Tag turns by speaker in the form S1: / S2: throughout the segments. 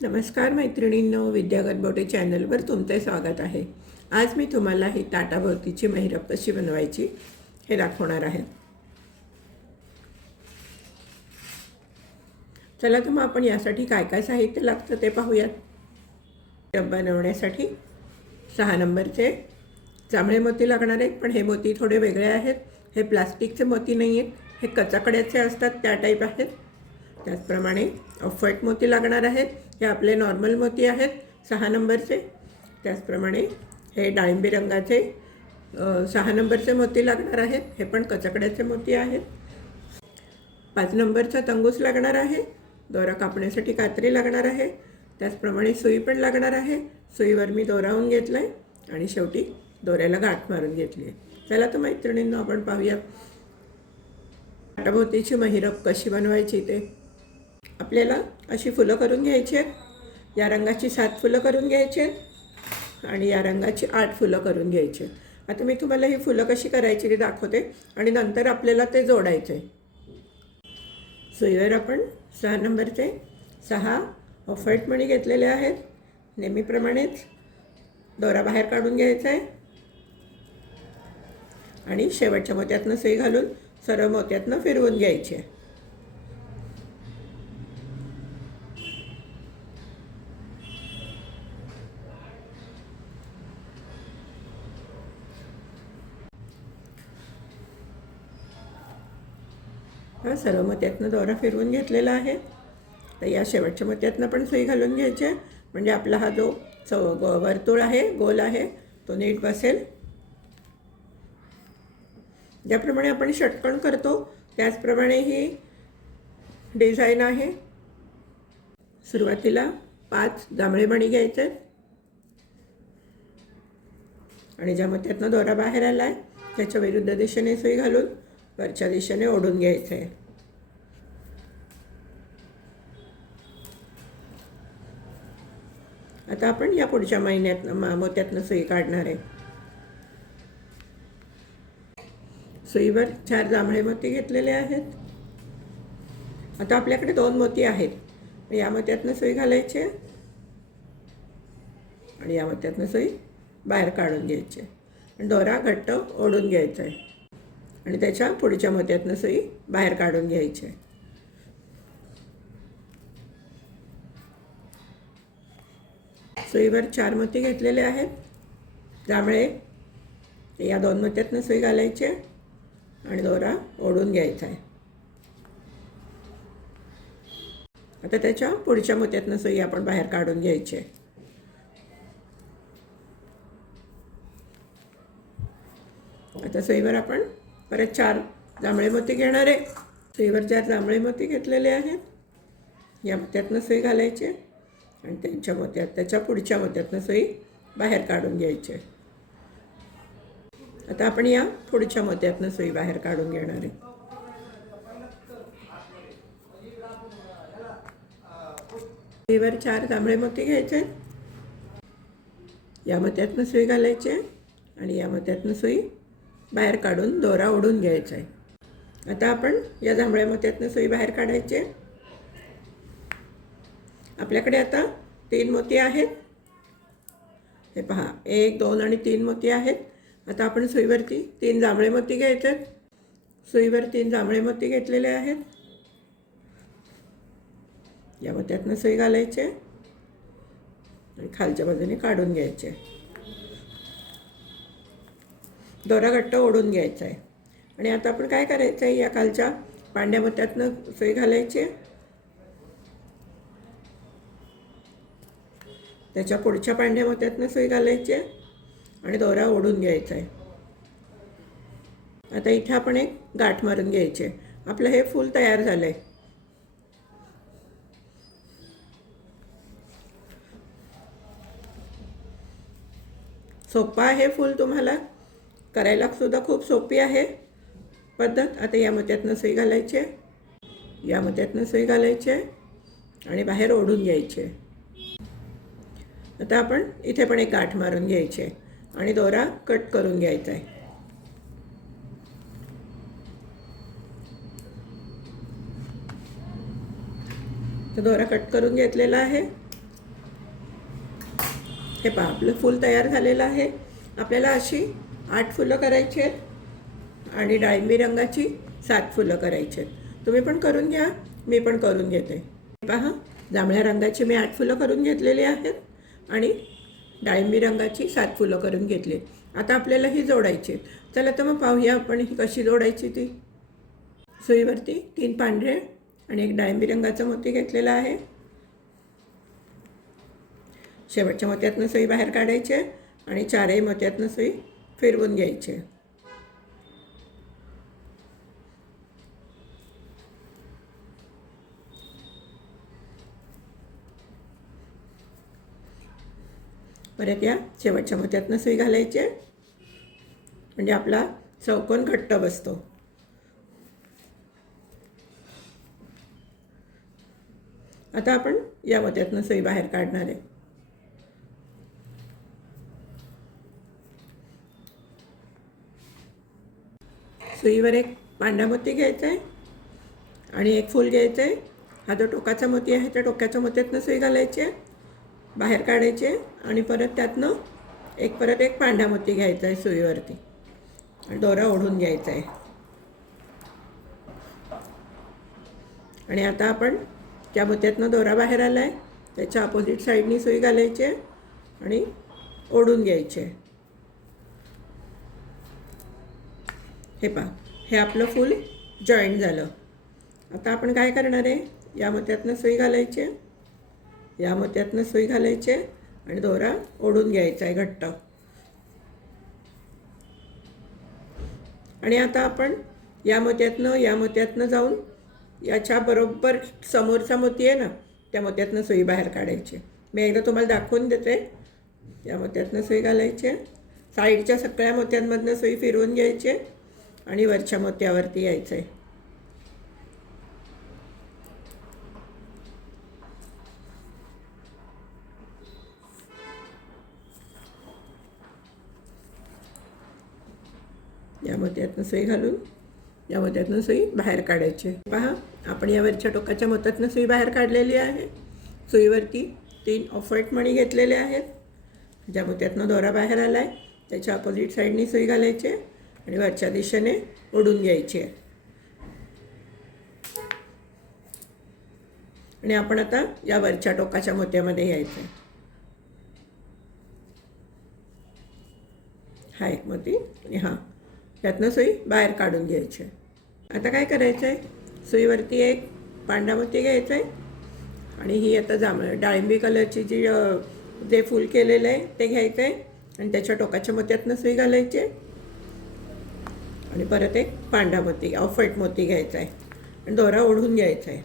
S1: नमस्कार मैत्रिणींनो विद्या गणबोटे चॅनलवर तुमचे स्वागत आहे. आज मी तुम्हाला ही ताटाभोवतीची मेहरप कशी बनवायची हे दाखवणार आहे. चला तर मग आपण यासाठी काय काय साहित्य लागतं ते पाहूयात. टब बनवण्यासाठी सहा नंबरचे जांभळे मोती लागणार आहेत पण हे मोती थोडे वेगळे आहेत. हे प्लास्टिकचे मोती नाही आहेत हे कचाकड्याचे असतात त्या टाईप आहेत. त्याचप्रमाणे ऑफवाईट मोती लागणार आहेत. हे आपले नॉर्मल मोती आहेत सहा नंबरचे. त्याचप्रमाणे हे डाळिंबी रंगाचे सहा नंबरचे मोती लागणार आहेत. हे पण कचकड्याचे मोती आहेत. पाच नंबरचा तंगूस लागणार आहे. दोरा कापण्यासाठी कात्री लागणार आहे. त्याचप्रमाणे सुई पण लागणार आहे. सुईवर मी दोरावून घेतला आहे आणि शेवटी दोऱ्याला गाठ मारून घेतली आहे. चला तर मैत्रिणींना आपण पाहूया. ताटाभोवतीची महिरप कशी बनवायची ते. आपल्याला अशी फुलं करून घ्यायची आहेत. या रंगाची सात फुलं करून घ्यायची आहेत आणि या रंगाची आठ फुलं करून घ्यायची आहेत. आता मी तुम्हाला ही फुलं कशी करायची ते दाखवते आणि नंतर आपल्याला ते जोडायचं आहे. सुईवर आपण सहा नंबरचे सहा ऑफर्ट मणी घेतलेले आहेत. नेहमीप्रमाणेच दोरा बाहेर काढून घ्यायचा आहे. आणि शेवटच्या मोत्यातनं सुई घालून सर्व मोत्यातनं फिरवून घ्यायची आहे. हा सर्व मत्यातनं दोरा फिरवून घेतलेला आहे. तर या शेवटच्या मत्यातनं पण सुई घालून घ्यायची आहे. म्हणजे आपला हा जो चौ वर्तुळ आहे गोल आहे तो नीट बसेल. ज्याप्रमाणे आपण षटकण करतो त्याचप्रमाणे ही डिझाईन आहे. सुरुवातीला पाच जांभळे मणी घ्यायचे. आहेत. आणि ज्या मत्यातनं दोरा बाहेर आला आहे त्याच्या विरुद्ध दिशेने सुई घालून वरच्या दिशेने ओढून घ्यायचं आहे आता आपण या पुढच्या महिन्यातनं मा मोत्यातनं सुई काढणार आहे. सुईवर चार जांभळे मोती घेतलेले आहेत. आता आपल्याकडे दोन मोती आहेत. या मोत्यातनं सुई घालायची आहे आणि या मोत्यातनं सुई बाहेर काढून घ्यायची. आहे दोरा घट्ट ओढून घ्यायचा आहे आणि त्याच्या पुढच्या मोत्यातनं सुई बाहेर काढून घ्यायची. सुईवर चार मोती घेतलेले आहेत. त्यामुळे या दोन मोत्यातनं सुई घालायची आणि दोरा ओढून घ्यायचा आहे. आता त्याच्या पुढच्या मोत्यातनं सुई आपण बाहेर काढून घ्यायची. आहे आता सुईवर आपण परत चार जांभळे मोती घेणार आहे. सुईवर चार जांभळे मोती घेतलेले आहेत. या मोत्यातनं सुई घालायची आणि त्यांच्या मोत्यात त्याच्या पुढच्या मोत्यातनं सुई बाहेर काढून घ्यायची आता आपण या पुढच्या मोत्यातनं सुई बाहेर काढून घेणार आहे. सुईवर चार जांभळे मोती घ्यायचे आहेत. या मोत्यातनं सुई घालायची आणि या मोत्यातनं सुई बाहेर काढून दोरा ओढून घ्यायचा आहे. आता आपण या जांभळ्या मोत्यातनं सुई बाहेर काढायची. आपल्याकडे आता तीन मोती आहेत. हे पहा एक दोन आणि तीन मोती आहेत. आता आपण सुईवरती तीन जांभळे मोती घ्यायचे आहेत. सुईवर तीन जांभळे मोती घेतलेले आहेत. या मोत्यातनं सुई घालायचे आणि खालच्या बाजूने काढून घ्यायचे. दोरा घट्ट ओढून घ्यायचा आहे. आणि आता आपण काय करायचं आहे? या खालच्या पांढ्या मोत्यातनं सुई घालायची आहे. त्याच्या पुढच्या पांढऱ्या मोत्यातनं सुई घालायची आहे. आणि दोरा ओढून घ्यायचा आहे. आता इथे आपण एक गाठ मारून घ्यायची आहे. आपलं हे फूल तयार झालं आहे सोपं आहे फूल तुम्हाला? करायला सुद्धा खूप सोपी आहे. पद्धत आता या मत्यातनं सुई घालायची. आहे या मत्यातनं सुई घालायची आहे आणि बाहेर ओढून घ्यायची. आहे आता आपण इथे पण एक गाठ मारून घ्यायचे आणि दोरा कट करून घ्यायचा आहे. तर दोरा कट करून घेतलेला आहे. हे पहा आपलं फूल तयार झालेलं आहे. आपल्याला अशी आठ फुलं करायची आहेत आणि डाळिंबी रंगाची सात फुलं करायची आहेत. तुम्ही पण करून घ्या मी पण करून घेते. पहा जांभळ्या रंगाची मी आठ फुलं करून घेतलेली आहेत आणि डाळिंबी रंगाची सात फुलं करून घेतली. आता आपल्याला ही जोडायची आहेत. चला तर मग पाहूया आपण ही कशी जोडायची ती. सुईवरती तीन पांढरे आणि एक डाळिंबी रंगाचा मोती घेतलेला आहे. शेवटच्या मोत्यातनं सुई बाहेर काढायची आहे आणि चारही मोत्यातनं सुई फिरवून घ्यायचे. परत या शेवटच्या मोत्यातनं सुई घालायची. आहे. म्हणजे आपला चौकोन घट्ट बसतो. आता आपण या मोत्यातनं सुई बाहेर काढणार आहे. सुईवर एक पांढरा मोती घ्यायचा आहे आणि एक फूल घ्यायचं आहे. हा जो टोकाचा मोती आहे त्या टोक्याच्या मोत्यातनं सुई घालायची आहे बाहेर काढायची आहे आणि परत त्यातनं एक परत एक पांढरा मोती घ्यायचा आहे सुईवरती दोरा ओढून घ्यायचा आहे. आणि आता आपण त्या मोत्यातनं दोरा बाहेर आला आहे त्याच्या अपोजिट साईडनी सुई घालायची आहे आणि ओढून घ्यायची आहे. हे पहा हे आपलं फूल जॉईंट झालं. आता आपण काय करणार आहे? या मोत्यातनं सुई घालायची आहे. या मोत्यातनं सुई घालायची आहे आणि दोरा ओढून घ्यायचा आहे घट्ट. आणि आता आपण या मोत्यातनं या मोत्यातनं जाऊन याच्या बरोबर समोरचा मोती आहे ना त्या मोत्यातनं सुई बाहेर काढायची मी एकदा तुम्हाला दाखवून देते. या मोत्यातनं सुई घालायची साईडच्या सगळ्या मोत्यांमधनं सुई फिरवून घ्यायची आहे. आणि वरच्या मोत्यावरती यायचं आहे या मोत्यातनं सुई घालून या मोत्यातनं सुई बाहेर काढायची. आहे. पहा आपण या वरच्या टोकाच्या मोत्यातनं सुई बाहेर काढलेली आहे. सुईवरती तीन ऑफर्ट मणी घेतलेले आहेत. ज्या मोत्यातनं दोरा बाहेर आला आहे त्याच्या अपोजिट साईडनी सुई घालायची. आहे आणि वरच्या दिशेने ओढून घ्यायची आहे. आणि आपण आता या वरच्या टोकाच्या मोत्यामध्ये यायचं आहे. हा एक मोती आणि हा. त्यातनं सुई बाहेर काढून घ्यायची आहे. आता काय करायचं आहे सुईवरती एक पांढरा मोती घ्यायचा आहे आणि ही आता जांभळ डाळिंबी कलरची जी जे फूल केलेलं आहे ते घ्यायचं आहे आणि त्याच्या टोकाच्या मोत्यातनं सुई घालायची आहे. आणि परत एक पांढरा मोती ऑफट मोती घ्यायचा आहे. आणि दोरा ओढून घ्यायचा आहे.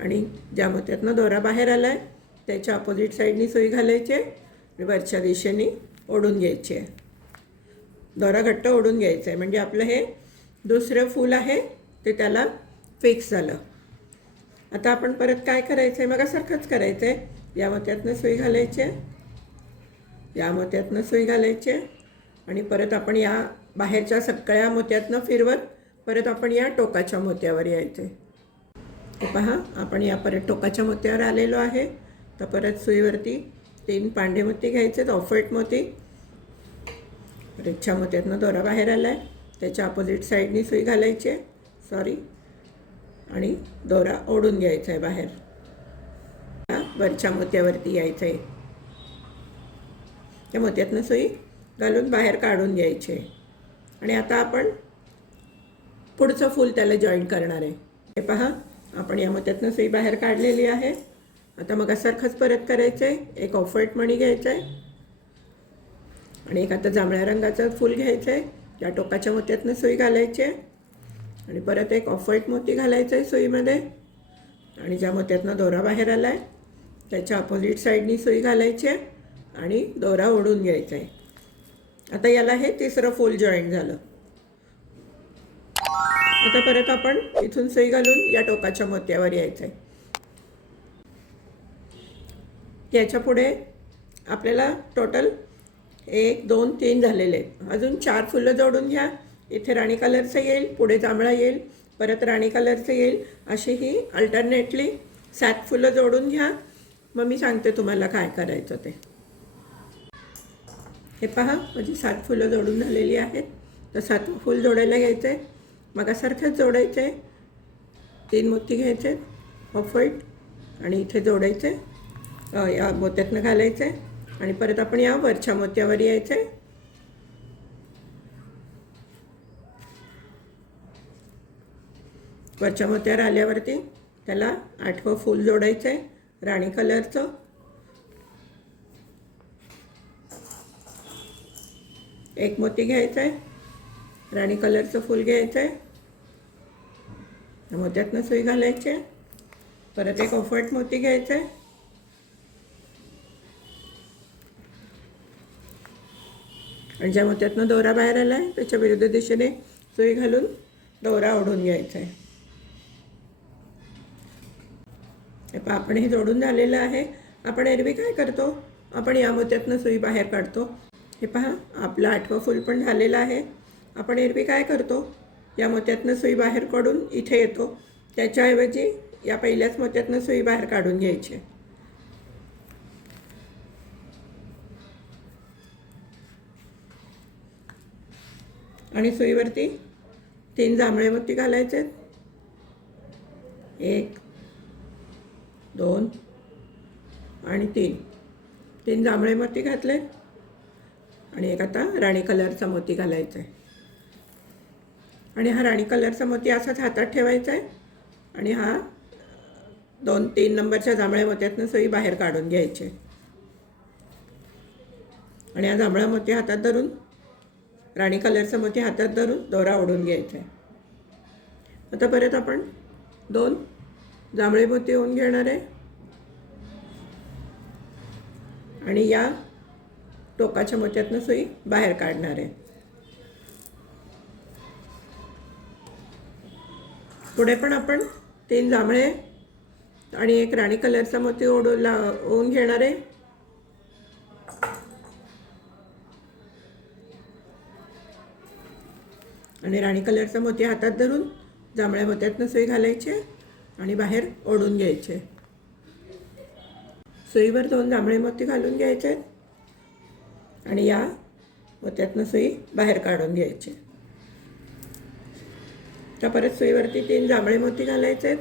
S1: आणि ज्या मोत्यातनं दोरा बाहेर आला आहे त्याच्या अपोजिट साईडनी सुई घालायची आहे आणि वरच्या दिशेने ओढून घ्यायची आहे. दोरा घट्ट ओढून घ्यायचा आहे. म्हणजे आपलं हे दुसरं फूल आहे ते त्याला फिक्स झालं. आता आपण परत काय करायचं आहे मगासारखंच करायचं आहे या मोत्यातनं सुई घालायची आहे. या मोत्यातनं सुई घालायची आहे. आणि परत आपण या बाहेरच्या सगळ्या मोत्यातनं फिरवत परत आपण या टोकाच्या मोत्यावर यायचं. आहे हे पहा आपण या परत टोकाच्या मोत्यावर आलेलो आहे. तर परत सुईवरती तीन पांढे मोती घ्यायचे ऑफर्ट मोती. रिक्षा मोत्यातनं दोरा बाहेर आला आहे त्याच्या अपोजिट साईडनी सुई घालायची आहे. सॉरी आणि दोरा ओढून घ्यायचा आहे बाहेर. वरच्या मोत्यावरती यायचं आहे. त्या मोत्यातनं सुई घालून बाहेर काढून घ्यायची आहे. आणि आता आपण पुढचं फूल त्याला जॉईन करणार आहे. हे पहा आपण या मत्यातनं सुई बाहेर काढलेली आहे. आता मग सारखंच परत करायचं आहे एक ऑफर्ट मणी घ्यायचं आहे आणि एक आता जांभळ्या रंगाचं फूल घ्यायचं आहे त्या टोकाच्या मोत्यातनं सुई घालायची आहे. आणि परत एक ऑफर्ट मोती घालायचं आहे सुईमध्ये. आणि ज्या मोत्यातनं दोरा बाहेर आला आहे त्याच्या अपोजिट साईडनी सुई घालायची आहे. आणि दोरा ओढून घ्यायचा आहे आता याला हे तिसरं फुल जॉईन झालं. आता परत आपण इथून सुई घालून या टोकाच्या मोत्यावर यायचं आहे याच्यापुढे आपल्याला टोटल एक दोन तीन झालेले आहेत. अजून चार फुलं जोडून घ्या. इथे राणी कलरचं येईल पुढे जांभळा येईल परत राणी कलरचं येईल. अशी ही अल्टरनेटली सात फुलं जोडून घ्या. मग मी सांगते तुम्हाला काय करायचं ते. हे पहा माझी सात फुलं जोडून झालेली आहेत. तर सात फूल जोडायला घ्यायचं आहे मगासारखंच जोडायचं आहे तीन मोती घ्यायचे ऑफ व्हाईट आणि इथे जोडायचे या मोत्यातनं घालायचे आणि परत आपण या वरच्या मोत्यावर यायचे वरच्या मोत्यावर आल्यावरती त्याला आठवं फूल जोडायचं आहे राणी कलरचं. एक मोती घ्यायचा आहे राणी कलरचं फूल घ्यायचं आहे मोत्यातनं सुई घालायची आहे. परत एक ऑफर्ट मोती घ्यायचा आहे आणि ज्या मोत्यातनं दोरा बाहेर आला आहे त्याच्या विरुद्ध दिशेने सुई घालून दोरा ओढून घ्यायचा आहे आपण हे जोडून झालेलं आहे. आपण एरवी काय करतो? आपण या मोत्यातनं सुई बाहेर काढतो. हे पहा आपलं आठवं फूल पण झालेला आहे. आपण एरवी काय करतो? या मोत्यातनं सुई बाहेर काढून इथे येतो. त्याच्याऐवजी या पहिल्याच मोत्यातनं सुई बाहेर काढून घ्यायची. आणि सुईवरती तीन जांभळे मोती घालायचे. एक दोन आणि तीन. तीन जांभळे मोती घातले. आणि एक आता राणी कलरचा मोती घालायचा आहे आणि हा राणी कलरचा मोती असाच हातात ठेवायचा आहे आणि हा दोन तीन नंबरच्या जांभळ्या मोत्यातनं सगळी बाहेर काढून घ्यायचे. आणि हा जांभळा मोती हातात धरून राणी कलरचा मोती हातात धरून दोरा ओढून घ्यायचा आहे आता परत आपण दोन जांभळे मोती होऊन घेणार आहे. आणि या टोकाच्या मोत्यातनं सुई बाहेर काढणार आहे. पुढे पण आपण तीन जांभळे आणि एक राणी कलरचा मोती ओढू ला ओढून घेणार आहे. आणि राणी कलरचा मोती हातात धरून जांभळ्या मोत्यातनं सुई घालायचे आणि बाहेर ओढून घ्यायचे. सुईवर दोन जांभळे मोती घालून घ्यायचे. आहेत आणि या मोत्यातनं सुई बाहेर काढून घ्यायची. त्या परत सुईवरती तीन जांभळे मोती घालायचे.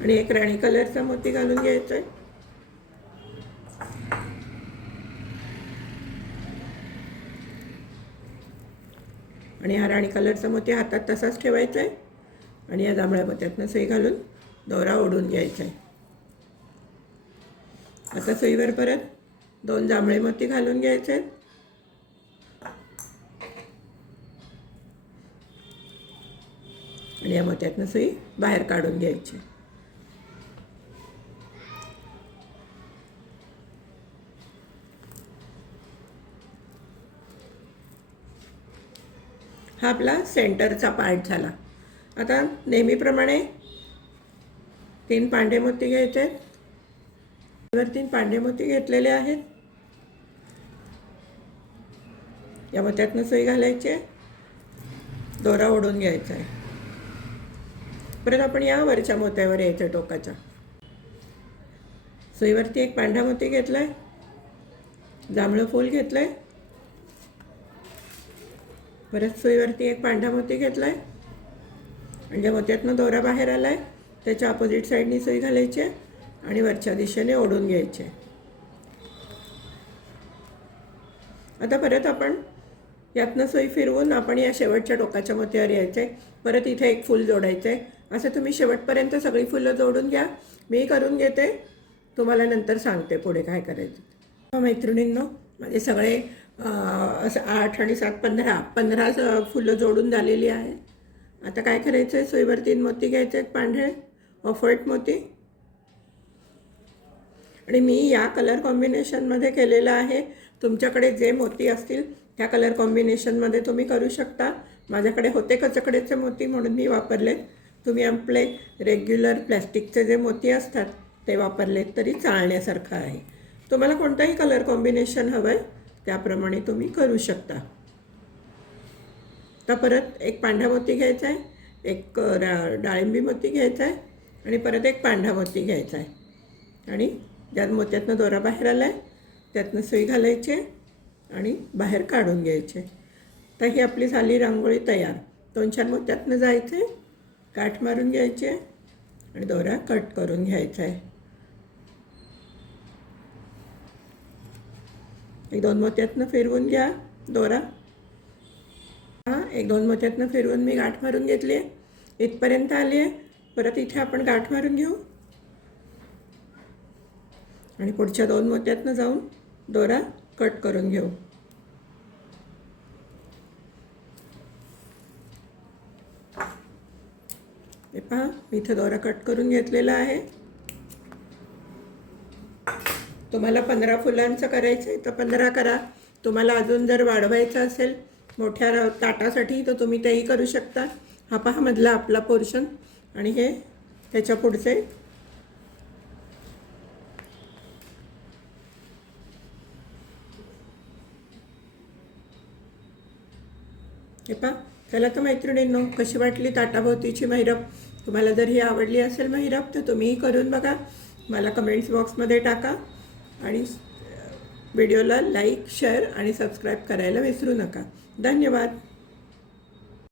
S1: आणि एक राणी कलरचा मोती घालून घ्यायचा. आहे आणि हा राणी कलरचा मोती हातात तसाच ठेवायचा आहे आणि या जांभळ्या मोत्यातनं सुई घालून दोरा ओढून घ्यायचा आहे आता सुईवर परत दोन जांभळे मोती घालून घ्यायचे. आहेत आणि या मोत्यातनं सुई बाहेर काढून घ्यायची. हा आपला सेंटरचा पार्ट झाला. आता नेहमीप्रमाणे तीन पांढे मोती घ्यायचे. आहेत तीन पांढे मोती घेतलेले आहेत. या मोत्यातनं सुई घालायची आहे. दोरा ओढून घ्यायचा आहे. परत आपण या वरच्या मोत्यावर यायचं टोकाच्या. सुईवरती एक पांढरा मोती घेतला आहे जांभळं फूल घेतलं आहे परत सुईवरती एक पांढरा मोती घेतला आहे आणि ज्या मोत्यातनं दोरा बाहेर आला आहे त्याच्या अपोजिट साईडनी सुई घालायची आहे आणि वरच्या दिशेने ओढून घ्यायचे आता परत आपण यातनं सोयी फिरवून आपण या शेवटच्या टोकाच्या मोत्यावर यायचं आहे परत इथे एक फूल जोडायचं आहे असं तुम्ही शेवटपर्यंत सगळी फुलं जोडून घ्या. मी करून घेते. तुम्हाला नंतर सांगते पुढे काय करायचं हो, मैत्रिणींनो माझे सगळे असं आठ आणि सात पंधरा पंधरा स- फुलं जोडून झालेली आहे. आता काय करायचं आहे सुईवर तीन मोती घ्यायचे आहेत पांढरे. ऑफर्ट मोती. आणि मी या कलर कॉम्बिनेशनमध्ये केलेलं आहे. तुमच्याकडे जे मोती असतील त्या कलर कॉम्बिनेशनमध्ये तुम्ही करू शकता. माझ्याकडे होते कचकडेचे मोती म्हणून मी वापरले तुम्ही आपले रेग्युलर प्लॅस्टिकचे जे मोती असतात ते वापरलेत तरी चालण्यासारखं आहे. तुम्हाला कोणतंही कलर कॉम्बिनेशन हवं आहे त्याप्रमाणे तुम्ही करू शकता. तर परत एक पांढरा मोती घ्यायचा आहे एक रा डाळिंबी मोती घ्यायचा आहे आणि परत एक पांढरा मोती घ्यायचा आहे. आणि ज्यात मोत्यातनं दोरा बाहेर आला आहे त्यातनं सुई घालायची आहे. आणि बाहेर काढून घ्यायचे. तर ही आपली झाली रांगोळी तयार. दोन चार मोत्यातनं जायचे काठ मारून घ्यायचे आणि दोरा कट करून घ्यायचा. आहे एक दोन मोत्यातनं फिरवून घ्या दोरा. हां एक दोन मोत्यातनं फिरवून मी गाठ मारून घेतली. आहे इथपर्यंत आली आहे. परत इथे आपण गाठ मारून घेऊ. आणि पुढच्या दोन मोत्यातनं जाऊन दोरा कट करून घेऊ. पहा मी इथं दोरा कट करून घेतलेला आहे. तुम्हाला पंधरा फुलांचं करायचं आहे तर पंधरा करा. तुम्हाला अजून जर वाढवायचं असेल मोठ्या ताटासाठी तर तुम्ही तेही करू शकता. हा पहा मधला आपला पोर्शन आणि हे त्याच्या पुढचे. हे पहा चला तर मैत्रिणींनो कशी वाटली ताटाभोवतीची मैरप? तुम्हाला जर ही आवडली असेल मग महिरप तर तुम्हीही करून बघा. मला कमेंट्स बॉक्समध्ये टाका. आणि व्हिडिओला लाईक शेअर आणि सबस्क्राईब करायला विसरू नका. धन्यवाद.